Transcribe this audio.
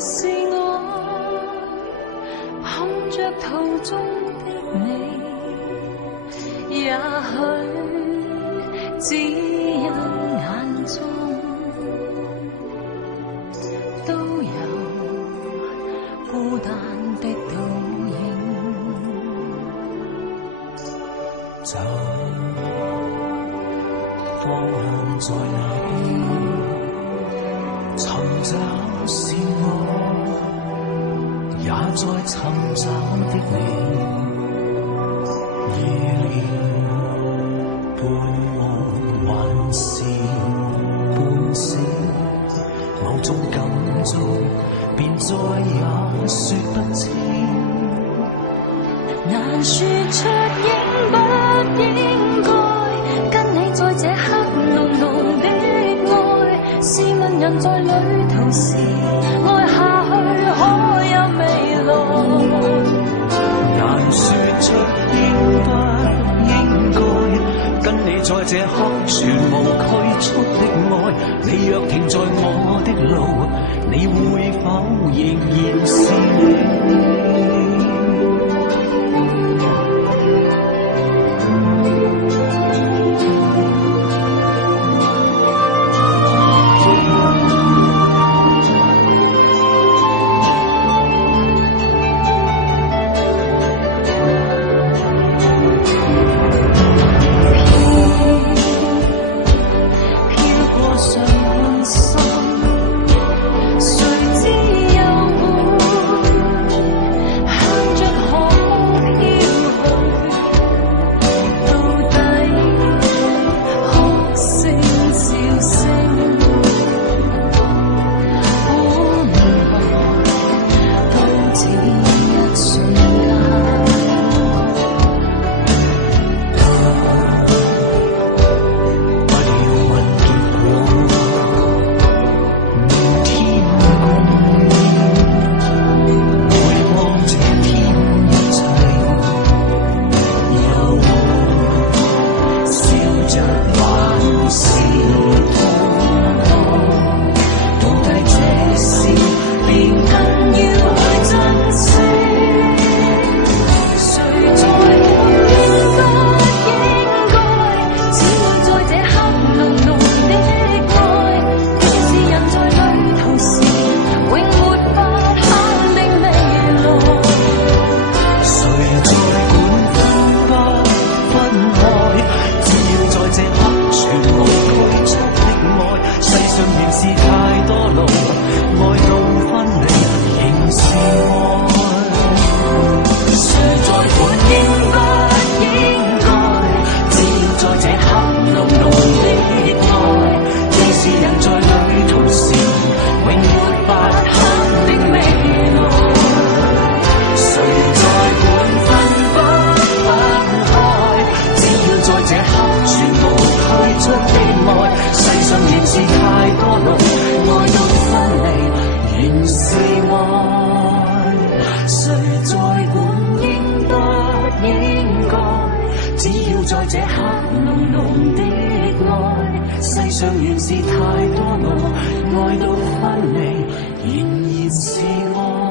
是我碰着途中的你，也許只因眼中都有孤單的倒影。找方向在哪邊？尋找是我，也在尋找的你。夜了，半夢還是半醒，某種感觸便再也說不清。難說出應不應該跟你在這刻濃濃的愛，試問人在旅途時愛下去可有未來？難說出應不應該跟你在這刻全無拘束的愛，你若停在我的路，你會否仍然是你？世上原是太多路，愛到分離，仍然是愛。